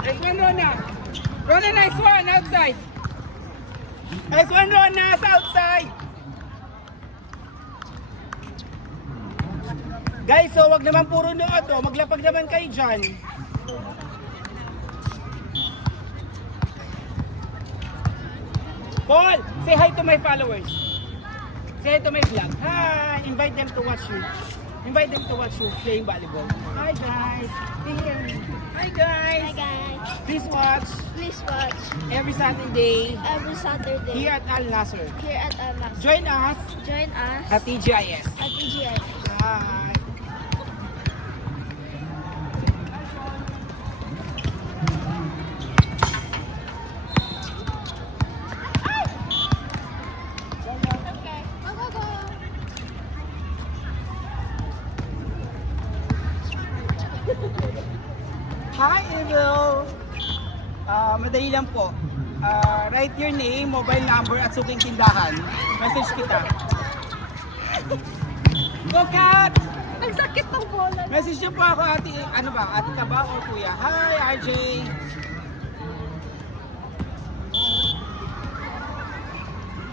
Nice one, Rona. Rona, nice one. Outside. Nice one, Rona. Sa outside. Guys, so wag naman puro nood. Oh. Maglapag naman kayo dyan. Paul, say hi to my followers. Say hi to my vlog. Hi! Invite them to watch you. Invite them to watch you playing volleyball. Hi guys! Here. Hi guys! Hi guys. Please watch Please watch every Saturday every Saturday here at Al Nasser. here at Amax. Join us Join us at TGIS. at TGI. Hi! Hi, Evil! Madali lang po. Write your name, mobile number, at suking tindahan. Message kita. Go, Kat! Ang sakit ng bola. Message niyo po ako, ate, ano ba? Ate ka ba o kuya? Hi, RJ!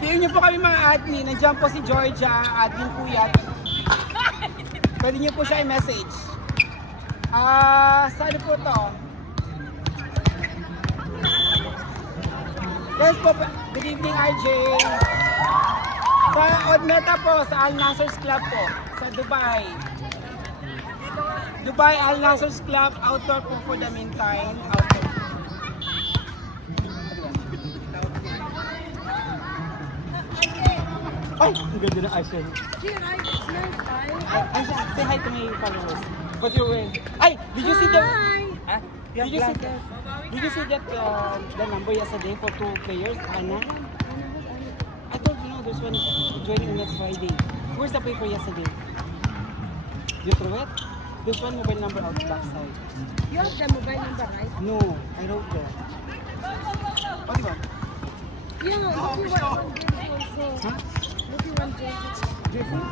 PM niyo po kami mga admin. Nandiyan po si Georgia, admin po yan. Pwede niyo po siya i-message. Saan po to? Yes po, good evening RJ. Sa Odmeta po, sa Al Nasser's Club po, sa Dubai. Dubai Al Nasser's Club, outdoor po for the meantime. Outdoor. Ay, ang ganda ng eyes yun. Ay, say hi to my followers. What you're wearing? Ay, did you see the... Ah? Did you see the... Did you see that the number yesterday for 2 players, Anna? I told you, there's one joining next Friday. Where's the paper yesterday? You threw it? There's one mobile number out the backside. You have the mobile number, right? No, I wrote there. What do you want? Yeah, look you want one drink also. Huh? Look you want drink. Jeffrey?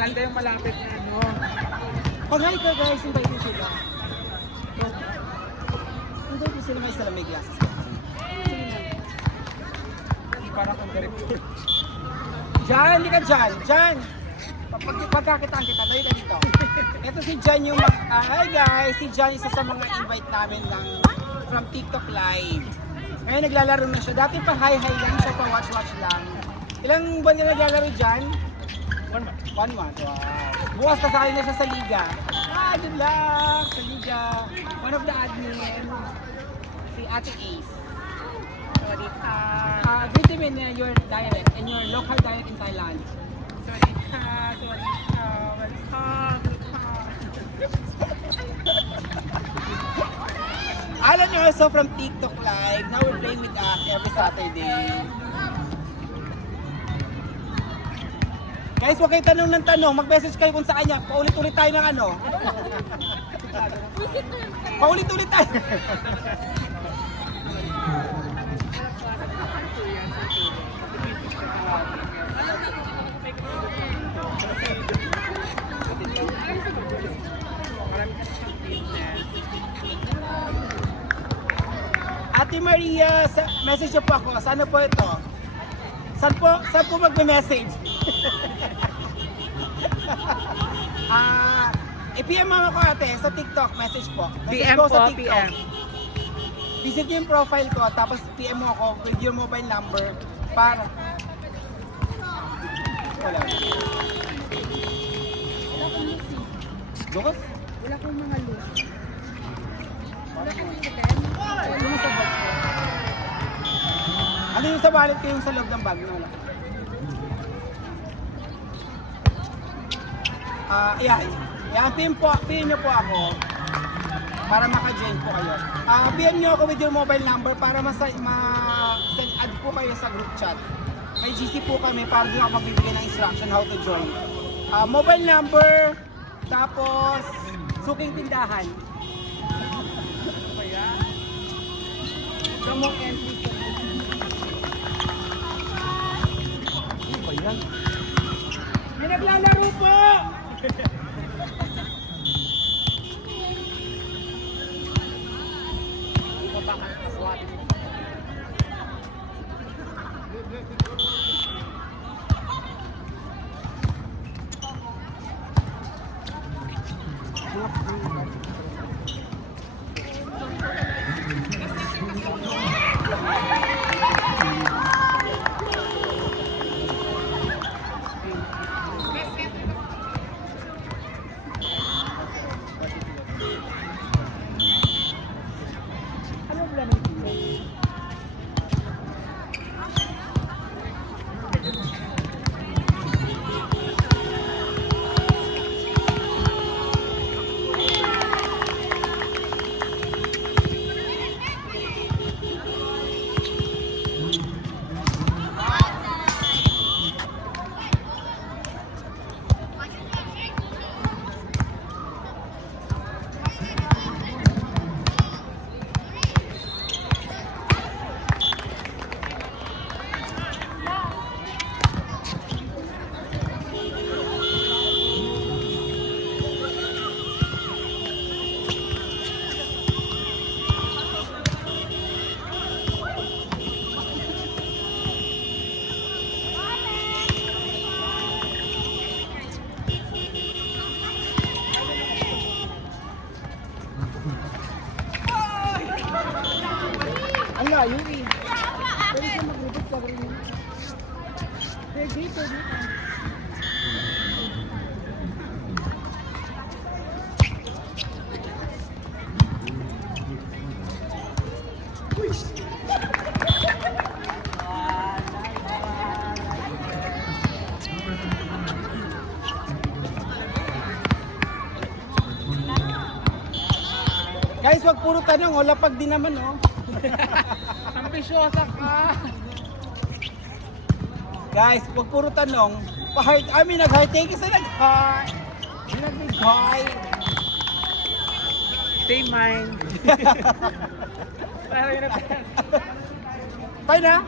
Saan kayo malapit na ano? Pag-hi ka guys, invite nyo sila. Invite nyo sila, may sila may glasses. Para kung director. Jan, hindi ka Jan. Jan! Pagkakitaan kita, tayo ka dito. Ito si Jan yung hi guys, si Jan isa sa mga invite namin ng from TikTok Live. Ngayon naglalaro na siya. Dati pa hi-hi lang siya, pa watch-watch lang. Ilang buwan na naglalaro dyan? 1 month. 1 month, wow. Bukas kasali na siya sa Liga. Good luck sa Liga. One of the admin, si Ate Ace. Sorry ka. Greet him in your dialect, in your local dialect in Thailand. Sorry ka, welcome. Alan you're also from TikTok Live. Now we're playing with us every Saturday. Guys, huwag kayo tanong ng tanong. Mag-message kayo kung sa kanya. Paulit-ulit tayo ng ano. Paulit-ulit tayo. At Ate Maria, message niyo po ako. Saan po ito? Saan po magme-message? I-PM mo ako ate sa TikTok, message po. Message PM ko po, sa TikTok. PM. Visit niyo yung profile ko, tapos PM mo ako with your mobile number para... Wala. Wala akong lucy. Lukos? Wala akong mga lucy. Wala akong chicken. Ano yung sa bag ko? Ano yung sa wallet ko yung sa loob ng bag? Wala. Yan. Yan, PM niyo po ako para maka-join po kayo. PM niyo ako with your mobile number para ma-send add po kayo sa group chat. May GC po kami para doon ako magbibigay ng instruction how to join. Mobile number, tapos suking tindahan. Gamong entry ko. Ano ba yan? May naglalaro po! Ano ba naman dito? Ang layo eh. Pwede siya maglibot ka rin yun. Pwede. Guys, wag puro tanong, o lapag din naman, oh. Ambisyosa ka. Guys, wag puro tanong. Pa-heart, nag-heart. Thank you sa nag-heart. Nag-heart. Stay mine. Bye na.